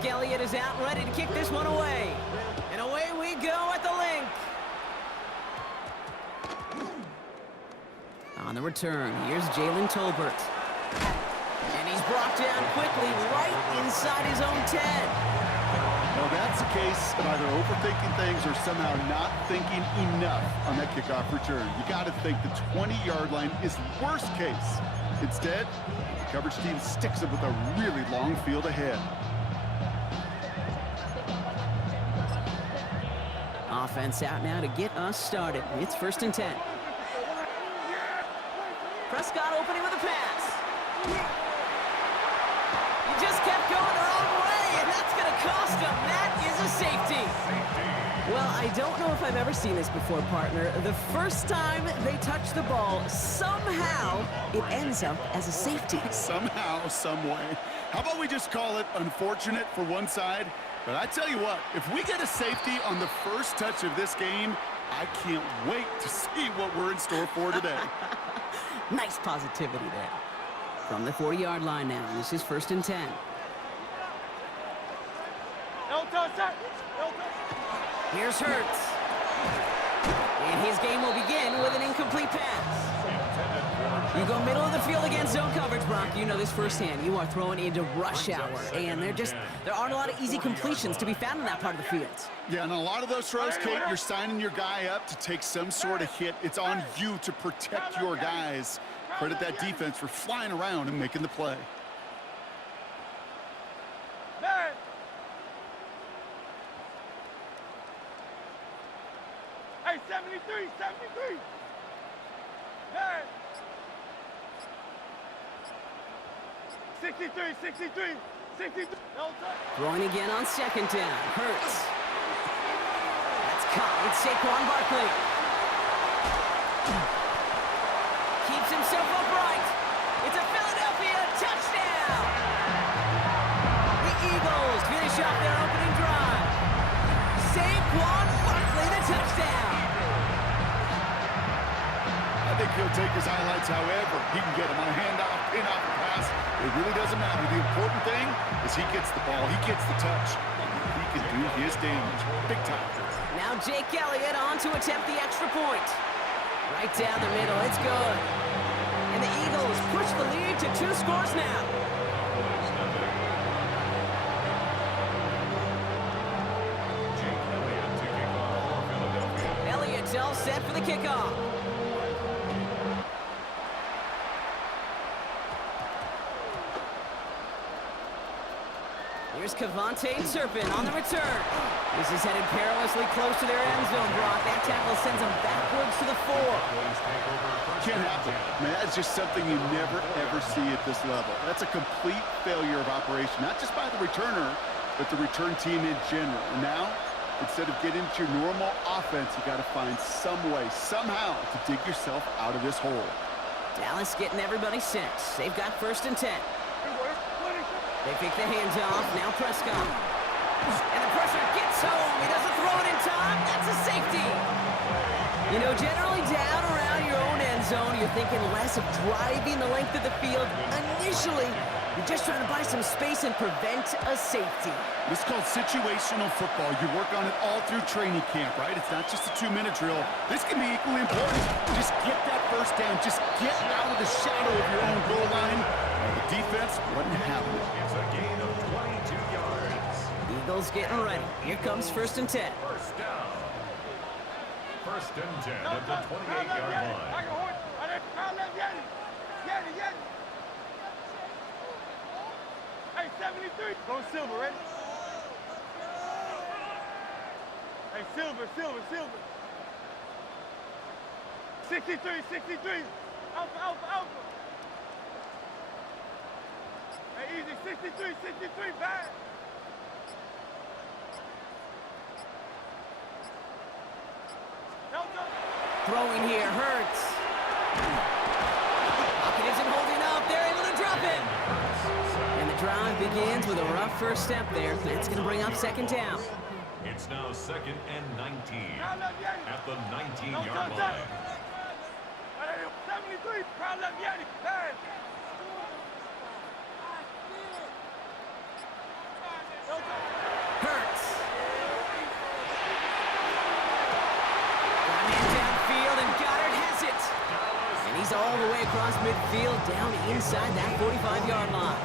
Jake Elliott is out ready to kick this one away. And away we go at the link. On the return, here's Jalen Tolbert. And he's brought down quickly right inside his own 10. Well, that's the case of either overthinking things or somehow not thinking enough on that kickoff return. You got to think the 20-yard line is worst case. Instead, the coverage team sticks it with a really long field ahead. Offense out now to get us started. It's 1st and 10. Prescott opening with a pass. He just kept going the wrong way, and that's going to cost him. That is a safety. Well, I don't know if I've ever seen this before, partner. The first time they touch the ball, somehow it ends up as a safety. Somehow, some way. How about we just call it unfortunate for one side? But I tell you what, if we get a safety on the first touch of this game, I can't wait to see what we're in store for today. Nice positivity there. From the 40-yard line now, this is 1st and 10. Here's Hurts. And his game will begin with an incomplete pass. You go middle of the field against zone coverage, Brock. You know this firsthand. You are throwing into rush hour, and there aren't a lot of easy completions to be found in that part of the field. Yeah, and a lot of those throws, Kate, you're signing your guy up to take some sort of hit. It's on you to protect your guys. Credit that defense for flying around and making the play. Hey, 73, 73. Hey. 63, 63, 63. Throwing again on 2nd down. Hurts. That's caught. It's Saquon Barkley. Keeps himself upright. It's a Philadelphia touchdown. The Eagles finish off their opening drive. Saquon Barkley, the touchdown. I think he'll take his highlights however he can get them on a handoff, pin-off, pass. It really doesn't matter. The important thing is he gets the ball, he gets the touch. He can do his damage big time. Now Jake Elliott on to attempt the extra point. Right down the middle, it's good. And the Eagles push the lead to 2 scores now. Elliott's all set for the kickoff. Here's Cavante Turpin on the return. This is headed perilously close to their end zone, Brock. That tackle sends them backwards to the 4. Can't happen. Man, that's just something you never, ever see at this level. That's a complete failure of operation, not just by the returner, but the return team in general. And now, instead of getting into your normal offense, you got to find some way, somehow, to dig yourself out of this hole. Dallas getting everybody set. They've got 1st and 10. They pick the hands off. Now Prescott. And the pressure gets home. He doesn't throw it in time. That's a safety. You know, generally down around your own end zone, you're thinking less of driving the length of the field. Initially, you're just trying to buy some space and prevent a safety. This is called situational football. You work on it all through training camp, right? It's not just a 2-minute drill. This can be equally important. Just get that first down. Just get out of the shadow of your own goal line. The defense wasn't having it. It's a gain of 22 yards. Eagles getting ready. Here comes 1st and 10. First down. 1st and 10 at the 28-yard line. Hey, 73. Go Silver, ready? Hey, Silver, Silver, Silver. 63, 63. Alpha, Alpha, Alpha. Hey, easy, 63, 63, bad. Throwing here, Hurts. Pocket isn't holding up. They're able to drop it. And the drive begins with a rough first step there. That's going to bring up 2nd down. It's now 2nd and 19 at the 19-yard line. 73, crowd left Yanni, bad. He's all the way across midfield, down inside that 45-yard line.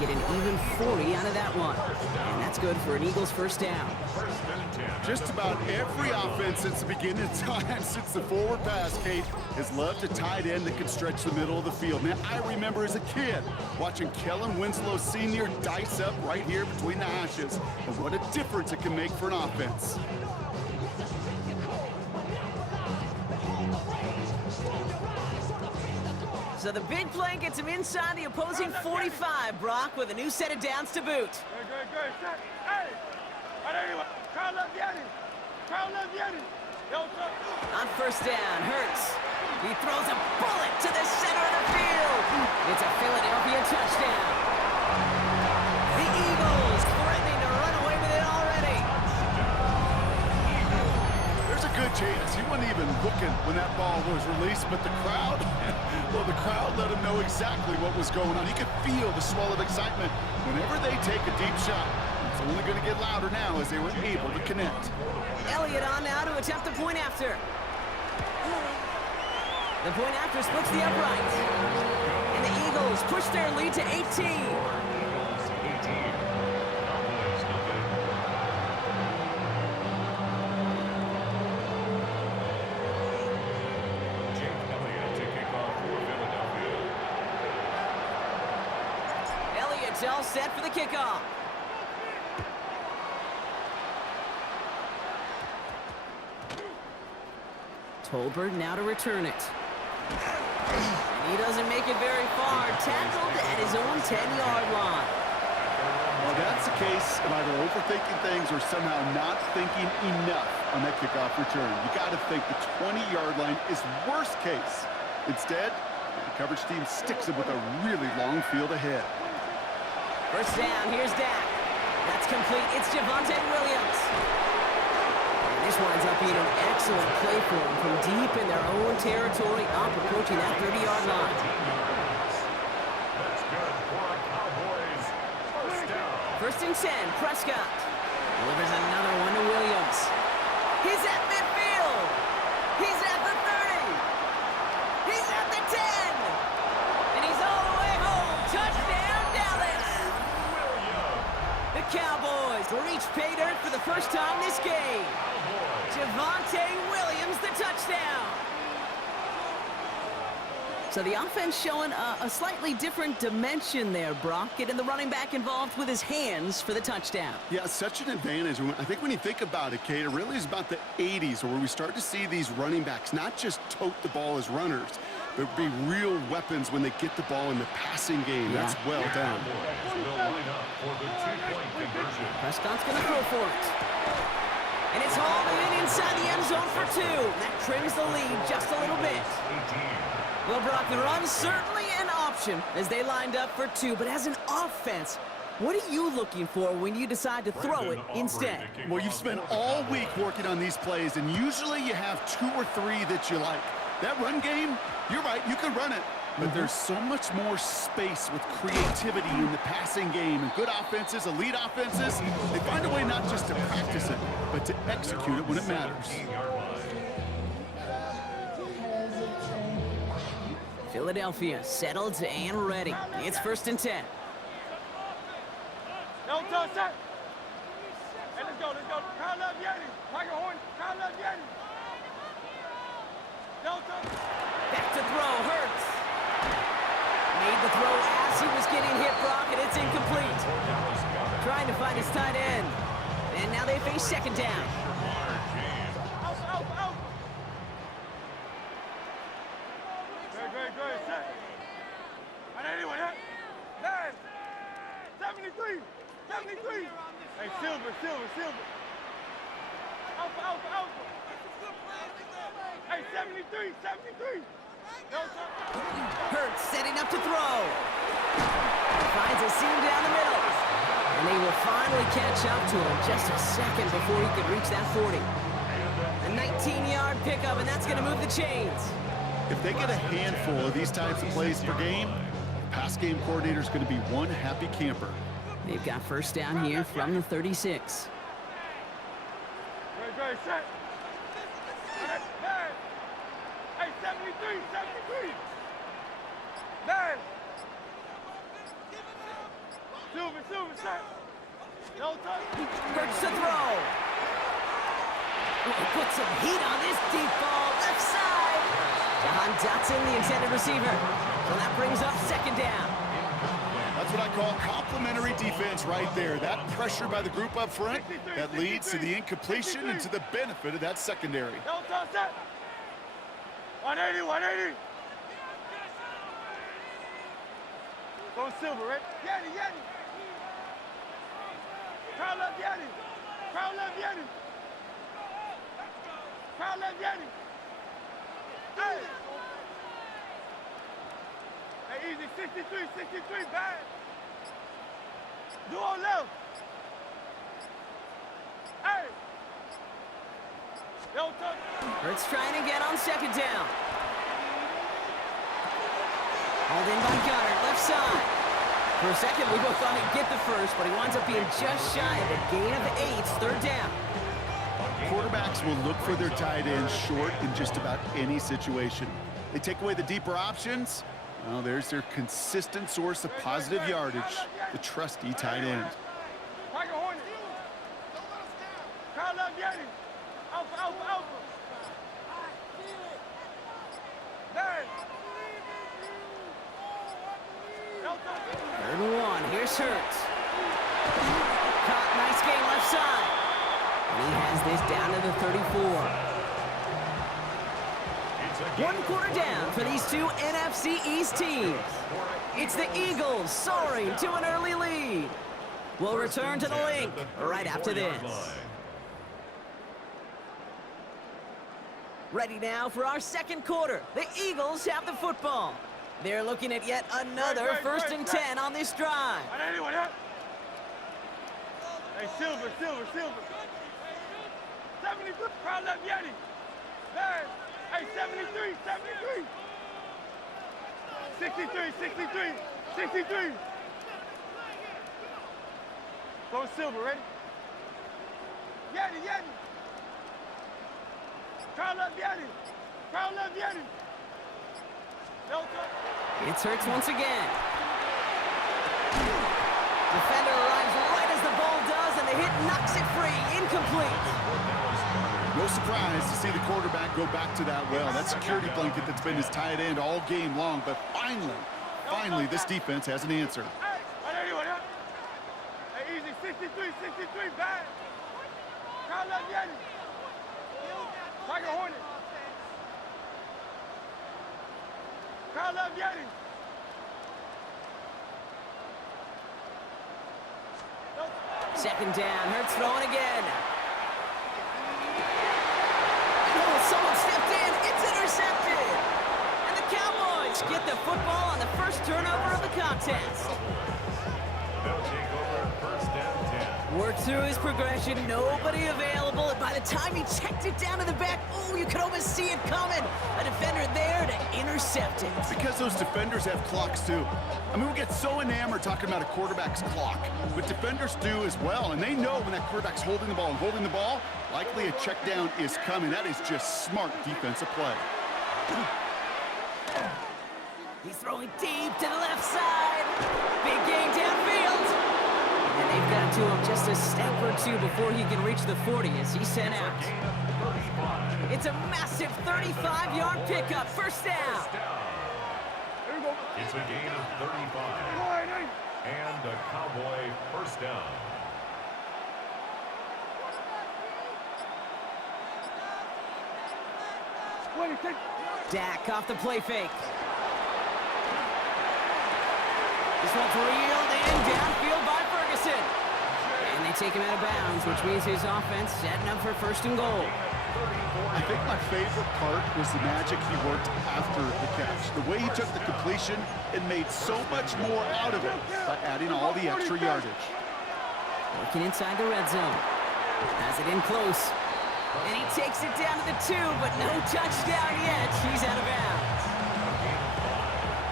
They get an even 40 out of that one. And that's good for an Eagles first down. Just about every offense since the beginning of time, since the forward pass, Kate, has loved a tight end that can stretch the middle of the field. Man, I remember as a kid watching Kellen Winslow Sr. dice up right here between the hashes. And what a difference it can make for an offense. So the big play gets him inside the opposing 45, Brock, with a new set of downs to boot. Good. Hey! Anyway, Carl Leviani! On first down, Hurts. He throws a bullet to the center of the field. It's a Philadelphia touchdown. The Eagles threatening to run away with it already. There's a good chance he wasn't even looking when that ball was released, but the crowd, well, the crowd let him know exactly what was going on. He could feel the swell of excitement whenever they take a deep shot. It's only going to get louder now as they were able to connect. Elliott on now to attempt the point after. The point after splits the uprights. And the Eagles push their lead to 18. Elliott's all set for the kickoff. Tolbert now to return it. And he doesn't make it very far. Tackled at his own 10-yard line. Well, that's the case of either overthinking things or somehow not thinking enough on that kickoff return. You got to think the 20-yard line is worst case. Instead, the coverage team sticks him with a really long field ahead. First down, here's Dak. That's complete. It's Javonte Williams. This winds up being an excellent play for them from deep in their own territory, up approaching that 30-yard line. That's good for a Cowboys first down. First and 10, Prescott delivers another one to Williams. He's at midfield. He's at the 30. He's at the 10. And he's all the way home. Touchdown, Dallas. The Cowboys reach pay dirt for the first time this game. Javonte Williams, the touchdown. So the offense showing a slightly different dimension there, Brock, getting the running back involved with his hands for the touchdown. Yeah, such an advantage. I think when you think about it, Kate, it really is about the 80s where we start to see these running backs not just tote the ball as runners, but be real weapons when they get the ball in the passing game. Yeah. That's well done. Will line up for the two-point conversion. Prescott's going to throw for it. And it's hauled in inside the end zone for 2. That trims the lead just a little bit. Well, Brock, the run's certainly an option as they lined up for 2. But as an offense, what are you looking for when you decide to throw it instead? Well, you've spent all week working on these plays, and usually you have 2 or 3 that you like. That run game, you're right, you can run it. But there's so much more space with creativity in the passing game. And good offenses, elite offenses, they find a way not just to practice it, but to execute it when it matters. Philadelphia settled and ready. It's first and 10. No touch that. Hey, let's go. Carl Leviani. Tiger Horn. Carl Leviani. No touch. Back to throw, Hurts. Made the throw as he was getting hit, Brock, and it's incomplete. Trying to find his tight end. And now they face second down. Out. Good. Set. And anyway, 9. 73. Hey, Silver. Alpha. Hey, 73. No touch. Hurts setting up to throw. Finds a seam down the middle. And they will finally catch up to him just a second before he could reach that 40. A 19-yard pickup, and that's going to move the chains. If they get a handful of these types of plays per game, pass game coordinator is going to be one happy camper. They've got first down here from the 36. Great, set. Hey, 73. Hurts to throw. Put some heat on this deep ball. Left side. John Dotson, the intended receiver. So that brings up second down. That's what I call complimentary defense right there. That pressure by the group up front, that leads to the incompletion and to the benefit of that secondary. 180, 180. Going silver, right? Yeti, Yeti. Crowd left Yeti. Crowd left Yeti. Crowd left Yeti. Hey. Hey, easy. 63, 63, bad. Duo left. Hey. Yo, touch. Hurts trying to get on second down. Hauled in by Goddard, left side. For a second, we both thought he'd get the first, but he winds up being just shy of a gain of 8, third down. Quarterbacks will look for their tight end short in just about any situation. They take away the deeper options. Well, there's their consistent source of positive yardage, the trusty tight end. Tiger Hornet. Crowd left Yeti. Alpha, alpha, alpha. There. Third and 1, here's Hurts. Caught, nice gain left side. And he has this down to the 34. 1 quarter down for these two NFC East teams. It's the Eagles soaring to an early lead. We'll return to the link right after this. Ready now for our second quarter. The Eagles have the football. They're looking at yet another first and 10 on this drive. Hey, silver, silver, silver. 73, crowd left Yeti. There. Hey, 73, 73. 63, 63, 63. Going silver, ready? Yeti, Yeti. Crowd left Yeti. Crowd left Yeti. No touch. It's Hurts once again. Defender arrives right as the ball does, and the hit knocks it free. Incomplete. No surprise to see the quarterback go back to that well. That security blanket that's been his tight end all game long, but finally, this defense has an answer. Hey, hey, easy, 63, 63, bad. Crowd left Yeti. Tiger Hornet. Crowd left Yeti. Second down, Hurts throwing again. Oh, someone stepped in, it's intercepted. And the Cowboys get the football on the first turnover of the contest. They'll take over first down 10. Worked through his progression, nobody available, and by the time he checked it down to the back, oh, you could almost see it coming. A defender there to intercept it. Because those defenders have clocks too. I mean, we get so enamored talking about a quarterback's clock, but defenders do as well, and they know when that quarterback's holding the ball and holding the ball, likely a check down is coming. That is just smart defensive play. He's throwing deep to the left side. Big game downfield. And they've got to him just a step or two before he can reach the 40 as he's sent out. It's a massive 35-yard pickup, first down. It's a gain of 35. And a Cowboy first down. Dak off the play fake. This one's reeled in downfield by Ferguson. And they take him out of bounds, which means his offense setting up for first and goal. I think my favorite part was the magic he worked after the catch. The way he took the completion and made so much more out of it by adding all the extra yardage. Working inside the red zone. Has it in close. And he takes it down to the 2, but no touchdown yet. He's out of bounds.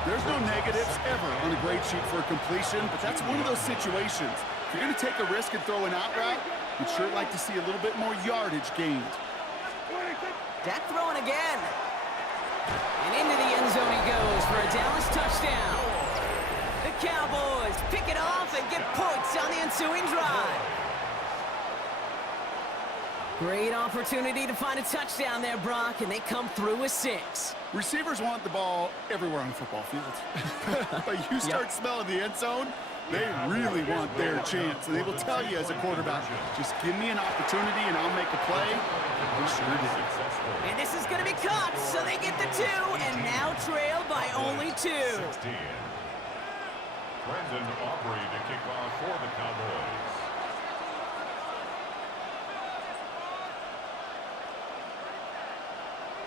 There's no negatives ever on a grade sheet for a completion, but that's one of those situations. If you're going to take a risk and throw an out route, you'd sure like to see a little bit more yardage gained. Dak throwing again. And into the end zone he goes for a Dallas touchdown. The Cowboys pick it off and get points on the ensuing drive. Great opportunity to find a touchdown there, Brock, and they come through with 6. Receivers want the ball everywhere on the football field. But you start smelling the end zone, they really want their chance. And they will tell you as a quarterback, just give me an opportunity and I'll make a play. We sure did. And this is going to be caught, so they get the 2, and now trail by only 2. 16. Brendan Aubrey to kick off for the Cowboys.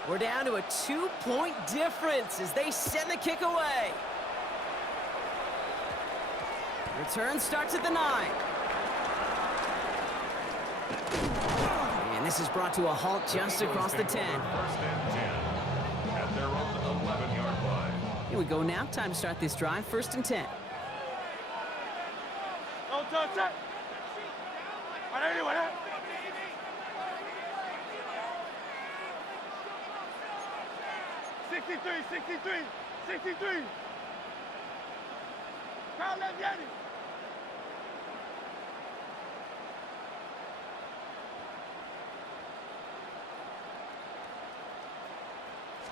We're down to a 2-point difference as they send the kick away. Return starts at the 9. And this is brought to a halt just across the 10. First and 10 at their own 11-yard line. Here we go now. Time to start this drive. First and 10. Don't touch that. Anyway, 63. Crowd left Yanni.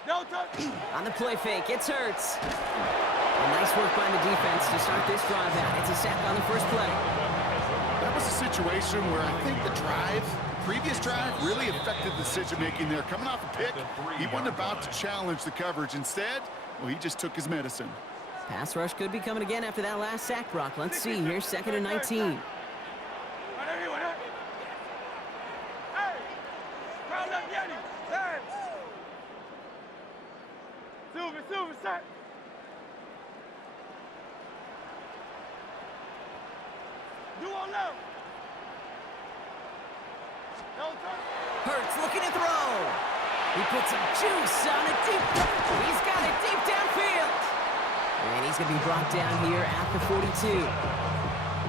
Don't touch. On the play fake, it's Hurts. And nice work by the defense to start this drive out. It's a sack on the first play. That was a situation where I think the previous drive really affected the decision-making there. Coming off a pick, he wasn't about to challenge the coverage. Instead, well, he just took his medicine. Pass rush could be coming again after that last sack, Brock. Let's see here, 2nd and 19. Hey, crowd left Yanni. Hey. Silver, set. Do on left. Hurts looking to throw. He puts some juice on it deep. He's got it deep downfield. And he's going to be brought down here at the 42.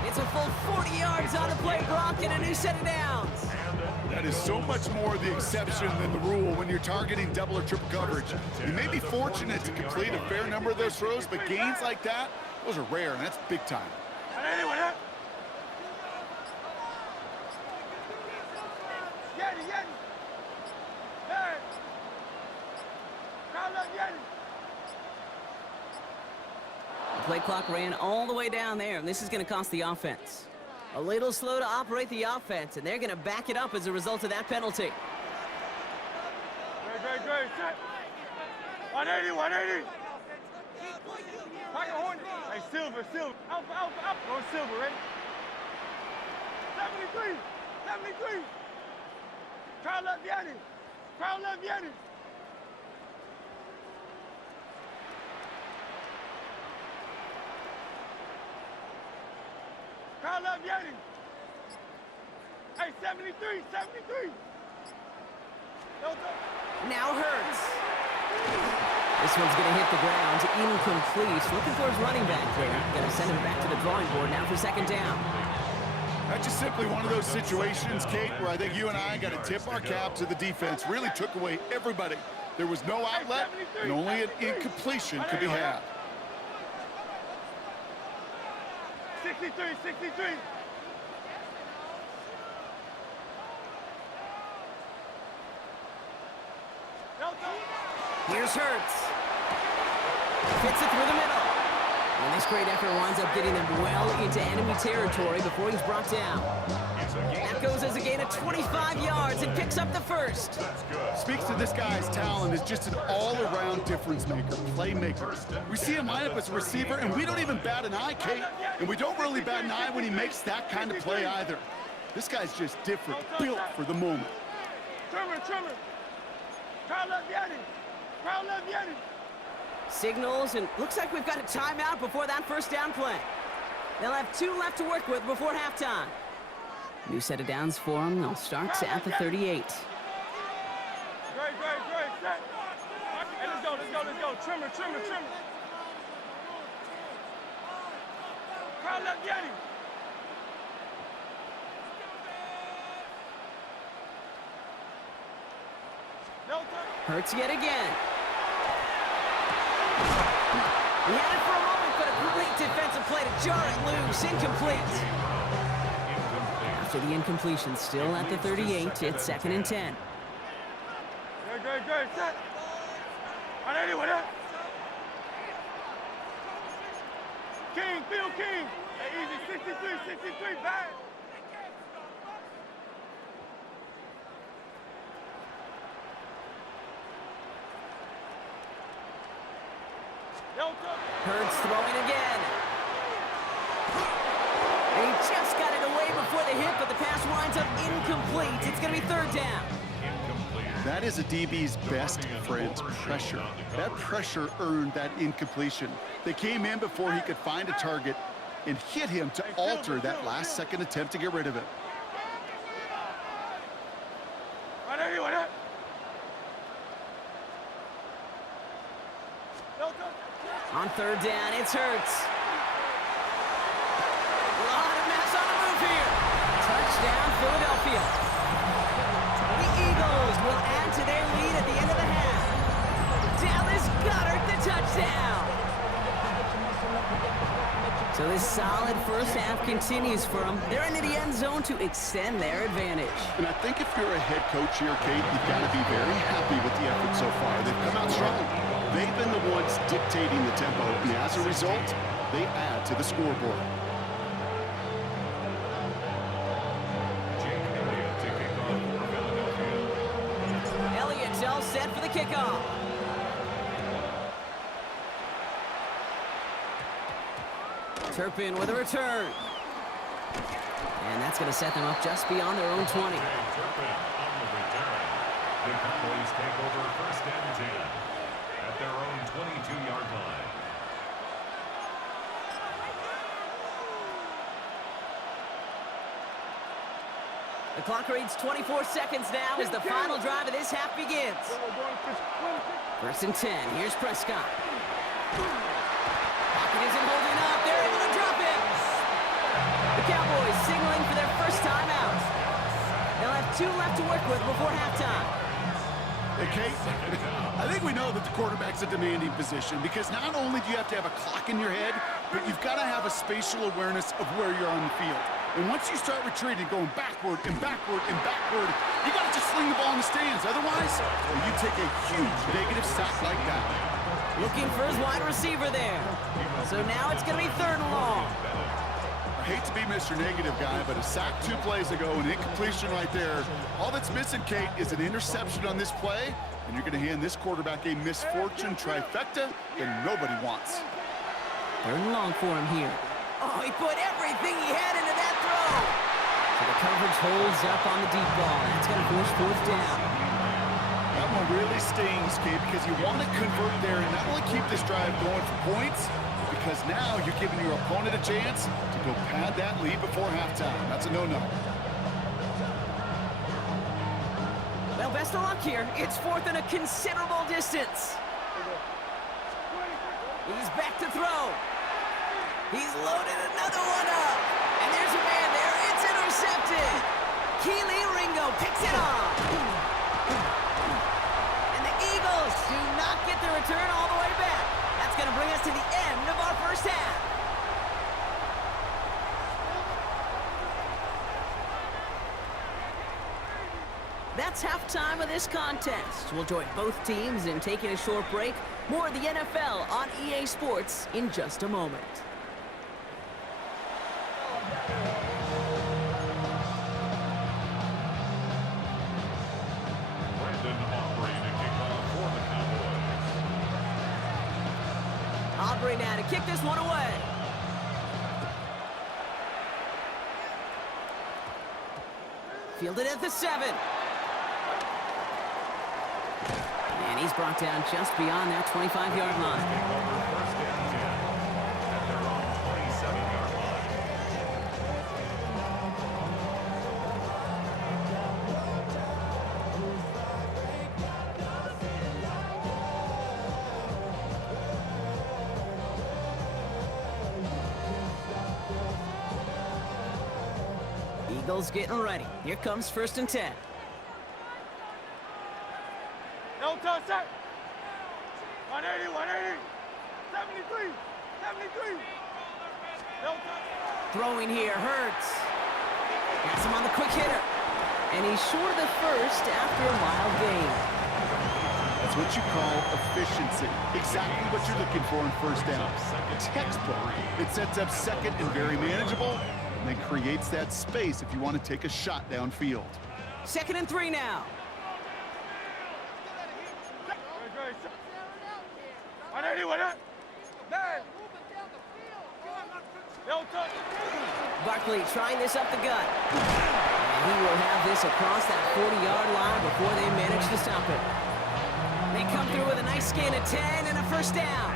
It's a full 40 yards on the play, Brock, and a new set of downs. That is so much more the exception than the rule when you're targeting double or triple coverage. You may be fortunate to complete a fair number of those throws, but gains like that, those are rare, and that's big time. The play clock ran all the way down there, and this is going to cost the offense. A little slow to operate the offense, and they're going to back it up as a result of that penalty. Great. Set. 180. Tiger Hornet. Hey, Silver. Alpha. Go Silver, ready? 73. Crowd left Yanni. Crowd left Yanni. Hey, 73. Now Hurts. This one's going to hit the ground, incomplete. Looking for his running back there. Going to send him back to the drawing board now for 2nd down. That's just simply one of those situations, Kate, where I think you and I got to tip our cap to the defense. Really took away everybody. There was no outlet, and only an incompletion could be had. 63. Here's Hurts. Fits it through the middle. And this great effort winds up getting them well into enemy territory before he's brought down. That goes as a gain of 25 yards and picks up the first. Speaks to this guy's talent as just an all-around difference maker, playmaker. We see him line up as a receiver, and we don't even bat an eye, Kate. And we don't really bat an eye when he makes that kind of play either. This guy's just different, built for the moment. Trimmer. Crowd left Yanni. Signals, and looks like we've got a timeout before that first down play. They'll have 2 left to work with before halftime. New set of downs for them. They'll start at the 38. Great. Set. Hey, let's go. Trimmer. Crowd left Yanni. Hurts yet again. He had it for a moment, but a great defensive play to jar it loose. Incomplete. after the incompletion. Still at the 38. It's 2nd and 10. Good. Set. On anyway, that. King, Bill King. Hey, easy, 63, back. Hurts throwing again. And he just got it away before the hit, but the pass winds up incomplete. It's going to be 3rd down. That is a DB's best friend, pressure. That pressure earned that incompletion. They came in before he could find a target and hit him to alter that last-second attempt to get rid of it. On 3rd down, it's Hurts. A lot of mess on the move here. Touchdown, Philadelphia. The Eagles will add to their lead at the end of the half. Dallas Goedert, the touchdown. So this solid first half continues for them. They're into the end zone to extend their advantage. And I think if you're a head coach here, Kate, you've got to be very happy with the effort so far. They've come out strong. They've been the ones dictating the tempo, and as a result, they add to the scoreboard. Elliott's all set for the kickoff. Turpin with a return. And that's going to set them up just beyond their own 20. Turpin on the return. The Cowboys take over 1st and 10 at their own 22-yard line. The clock reads 24 seconds now as the final drive of this half begins. 1st and 10. Here's Prescott. Pocket isn't holding up. They're able to drop it. The Cowboys signaling for their first time out. They'll have 2 left to work with before halftime. Hey, Kate, I think we know that the quarterback's a demanding position because not only do you have to have a clock in your head, but you've got to have a spatial awareness of where you're on the field. And once you start retreating, going backward and backward and backward, you got to just sling the ball in the stands. Otherwise, you take a huge negative sack like that. Looking for his wide receiver there. So now it's going to be 3rd and long. I hate to be Mr. Negative guy, but a sack 2 plays ago, an incompletion right there. All that's missing, Kate, is an interception on this play, and you're going to hand this quarterback a misfortune trifecta that nobody wants. 3rd and long for him here. Oh, he put everything he had into that throw. So the coverage holds up on the deep ball. That's going to push 4th down. That one really stings, Kate, because you want to convert there and not only keep this drive going for points, because now you're giving your opponent a chance to go pad that lead before halftime. That's a no-no. Well, best of luck here. It's 4th and a considerable distance. He's back to throw. He's loaded another one up. And there's a man there. It's intercepted. Keely Ringo picks it off. And the Eagles do not get the return all the way back. That's going to bring us to the end of our first half. That's halftime of this contest. We'll join both teams in taking a short break. More of the NFL on EA Sports in just a moment. Aubrey now to kick this one away. Fielded at the 7. And he's brought down just beyond that 25-yard line. Eagles getting ready. Here comes 1st and 10. No touch, set. 180, 180. 73, 73. No touch. Throwing here, Hurts. Has him on the quick hitter. And he's short of the first after a mild gain. That's what you call efficiency. Exactly what you're looking for in first down. Textbook. It sets up second and very manageable, and then creates that space if you want to take a shot downfield. 2nd and 3 now. Barkley trying this up the gut. And he will have this across that 40-yard line before they manage to stop it. They come through with a nice gain of 10 and a first down.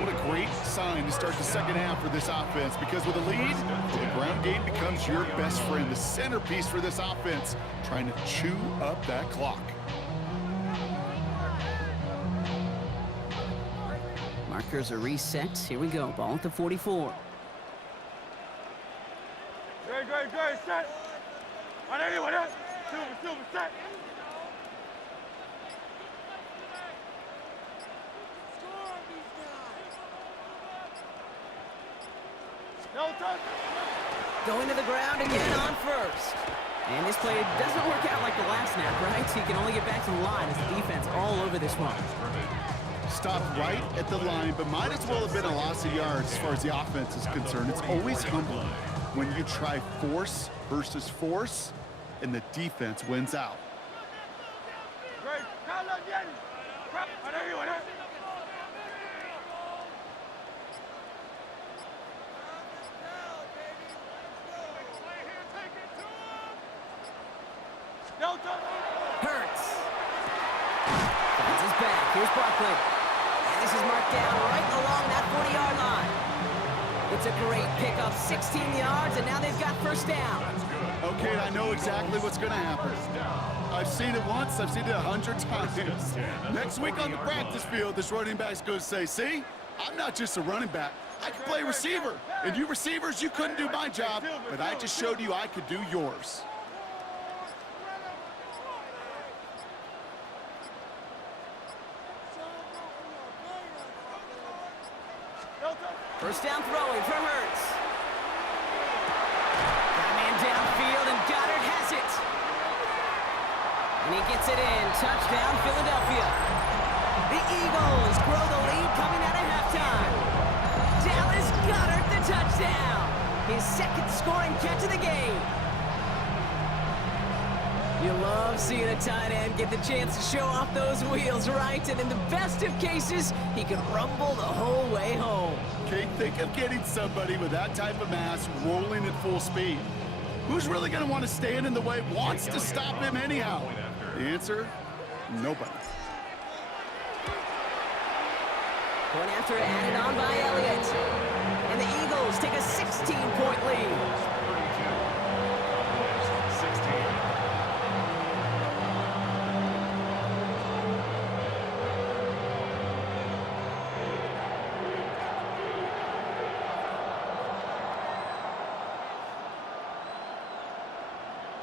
What a great sign to start the second half for this offense, because with a lead, the ground game becomes your best friend, the centerpiece for this offense, trying to chew up that clock. Markers are reset. Here we go. Ball at the 44. Good, set. On anyone else. Silver, set. No touch. Going to the ground again on first. And this play doesn't work out like the last snap, right? So he can only get back to the line as the defense all over this one. Stopped right at the line, but might as well have been a loss of yards as far as the offense is concerned. It's always humbling when you try force versus force, and the defense wins out. Great. On anyone else. No touch. Hurts. Finds his back. Here's Barkley. And this is marked down right along that 40-yard line. It's a great pickup, 16 yards, and now they've got first down. Okay, I know exactly what's going to happen. I've seen it once, I've seen it 100 times. Next week on the practice field, this running back's going to say, see, I'm not just a running back. I can play receiver. And you receivers, you couldn't do my job, but I just showed you I could do yours. First down throwing for Hurts. Got a man downfield, and Goddard has it. And he gets it in. Touchdown, Philadelphia. The Eagles grow the lead coming out of halftime. Dallas Goddard the touchdown. His second scoring catch of the game. You love seeing a tight end get the chance to show off those wheels, right? And in the best of cases, he can rumble the whole way home. Okay, think of getting somebody with that type of mass rolling at full speed. Who's really going to want to stand in the way, wants to stop him anyhow? The answer, nobody. Point after it added on by Elliott. And the Eagles take a 16-point lead.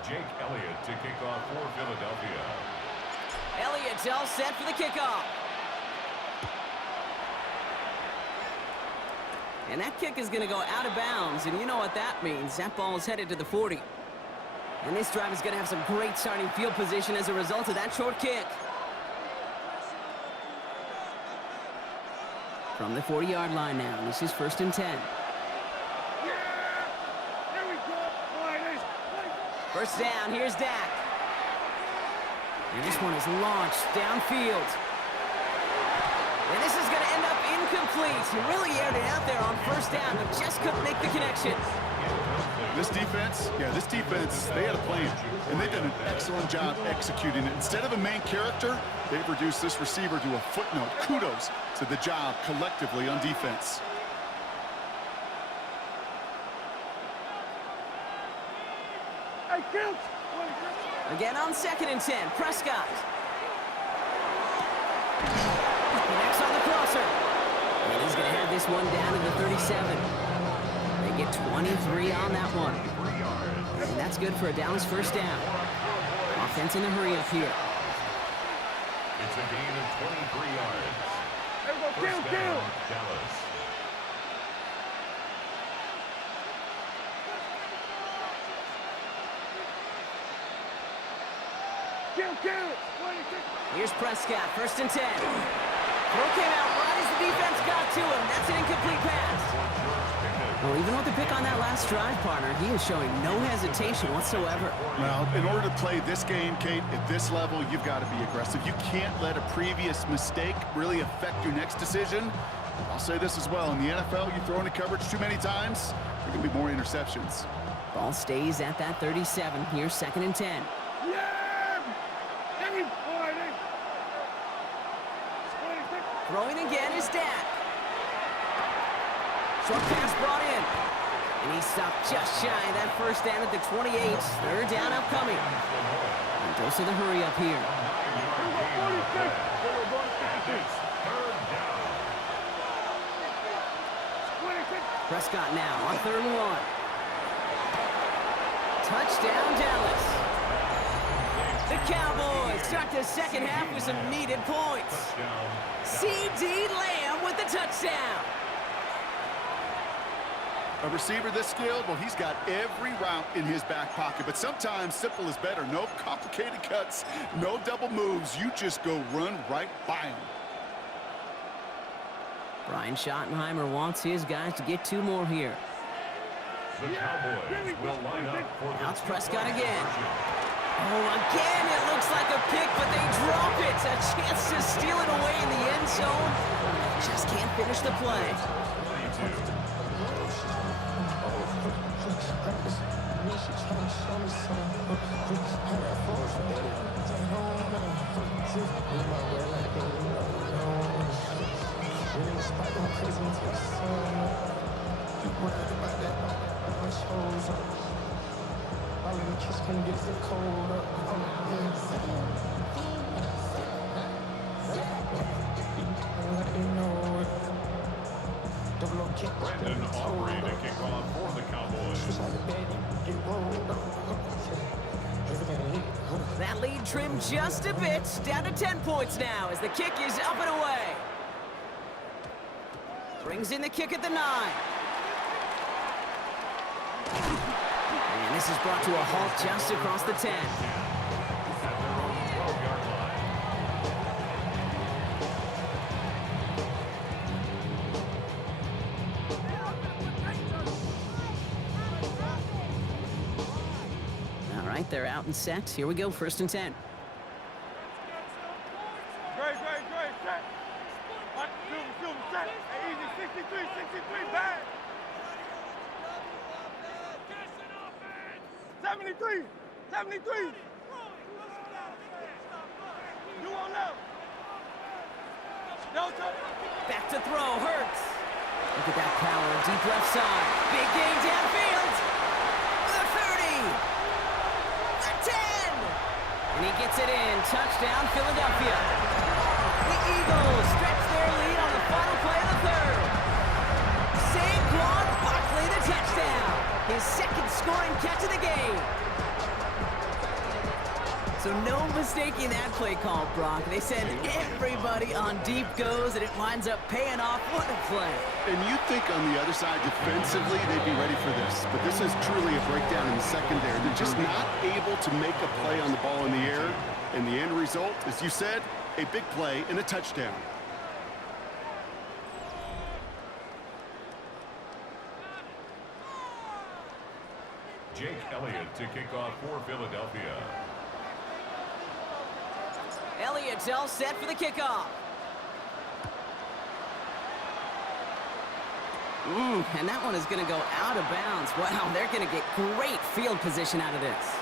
Jake Elliott to kick off for Philadelphia. Elliott's all set for the kickoff. And that kick is going to go out of bounds, and you know what that means. That ball is headed to the 40. And this drive is going to have some great starting field position as a result of that short kick. From the 40-yard line now, this is 1st and 10. First down, here's Dak. And this one is launched downfield. And this is going to end up incomplete. He really aired it out there on first down, but just couldn't make the connection. This defense, they had a plan, and they did an excellent job executing it. Instead of a main character, they've reduced this receiver to a footnote. Kudos to the job collectively on defense. Again on 2nd and 10, Prescott. Connects on the crosser. And he's going to have this one down to the 37. They get 23 on that one. And that's good for a Dallas first down. Offense in a hurry up here. It's a gain of 23 yards. First down, Dallas. Kill. Here's Prescott, 1st and 10. Throw came out right as the defense got to him. That's an incomplete pass. Well, even with the pick on that last drive, partner, he is showing no hesitation whatsoever. Well, in order to play this game, Kate, at this level, you've got to be aggressive. You can't let a previous mistake really affect your next decision. I'll say this as well. In the NFL, you throw into coverage too many times, there can be more interceptions. Ball stays at that 37. Here's 2nd and 10. Throwing again is Dak. Short pass brought in. And he stopped just shy of that first down at the 28. 3rd down upcoming. And goes to the hurry up here. Prescott now on 3rd and 1. Touchdown, Dallas. The Cowboys start the second half with some needed points. C.D. Lamb with the touchdown. A receiver this skilled, well, he's got every route in his back pocket. But sometimes simple is better. No complicated cuts, no double moves. You just go run right by him. Brian Schottenheimer wants his guys to get 2 more here. The Cowboys will line up for the Now it's Prescott again. Oh, again, it looks like a pick, but they drop it. A chance to steal it away in the end zone. Just can't finish the play. 22. Brandon Aubrey to kick off for the Cowboys. That lead trimmed just a bit. Down to 10 points now as the kick is up and away. Brings in the kick at the 9. And this is brought to a halt just across the 10. At their own 12-yard line. All right, they're out and set. Here we go, 1st and 10. Great. Set. Set. Hey, easy. 63, bad. 73. You on left. No touch. Back to throw, Hurts. Look at that power, deep left side. Big gain downfield. The 30. The 10. And he gets it in. Touchdown, Philadelphia. The Eagles stretch their lead on the final play of the 3rd. Saquon Barkley, the touchdown. His 2nd scoring catch of the game. So no mistaking that play call, Brock. They send everybody on deep goes, and it winds up paying off. What a play. And you'd think on the other side, defensively, they'd be ready for this. But this is truly a breakdown in the secondary. They're just not able to make a play on the ball in the air. And the end result, as you said, a big play and a touchdown. Jake Elliott to kick off for Philadelphia. Elliott's all set for the kickoff. And that one is going to go out of bounds. Wow, they're going to get great field position out of this.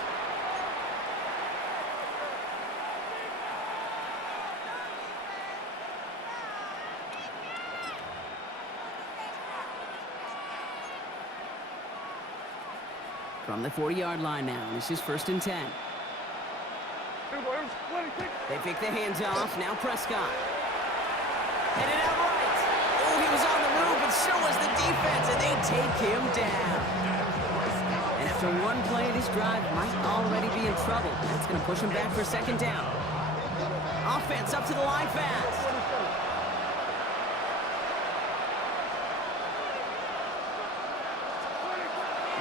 From the 40-yard line now, this is 1st and 10. They pick the hands off. Now Prescott. Headed out right. Oh, he was on the move, but so was the defense, and they take him down. And after one play, this drive might already be in trouble. That's going to push him back for 2nd down. Offense up to the line fast.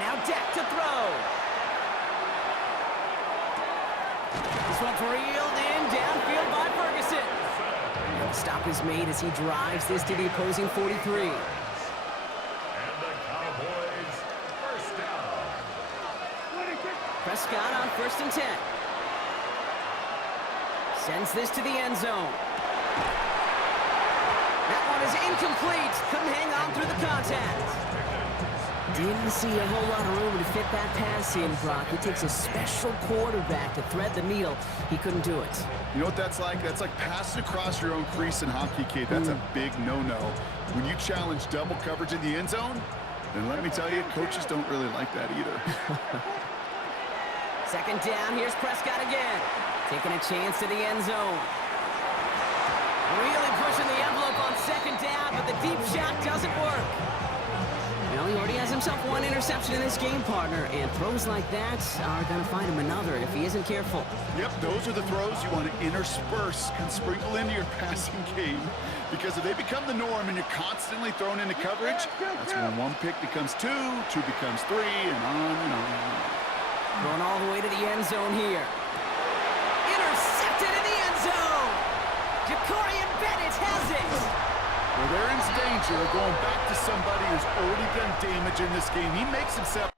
Now Dak to throw. This one's reeled in downfield by Ferguson. And the stop is made as he drives this to the opposing 43. And the Cowboys first down. Prescott on 1st and 10. Sends this to the end zone. That one is incomplete. Couldn't hang on through the contact. Didn't see a whole lot of room to fit that pass in, Brock. It takes a special quarterback to thread the needle. He couldn't do it. You know what that's like? That's like passing across your own crease in hockey, Kate. That's a big no-no. When you challenge double coverage in the end zone, then let me tell you, coaches don't really like that either. 2nd down, here's Prescott again. Taking a chance to the end zone. Really pushing the envelope on 2nd down, but the deep shot doesn't work. Well, he already has himself one interception in this game, partner, and throws like that are going to find him another if he isn't careful. Yep, those are the throws you want to intersperse and sprinkle into your passing game. Because if they become the norm and you're constantly thrown into coverage, that's when one pick becomes two becomes three, and on and on. Going all the way to the end zone here. Intercepted in the end zone! Jacorian Bennett has it! Well, they're in danger of going back to somebody who's already done damage in this game. He makes himself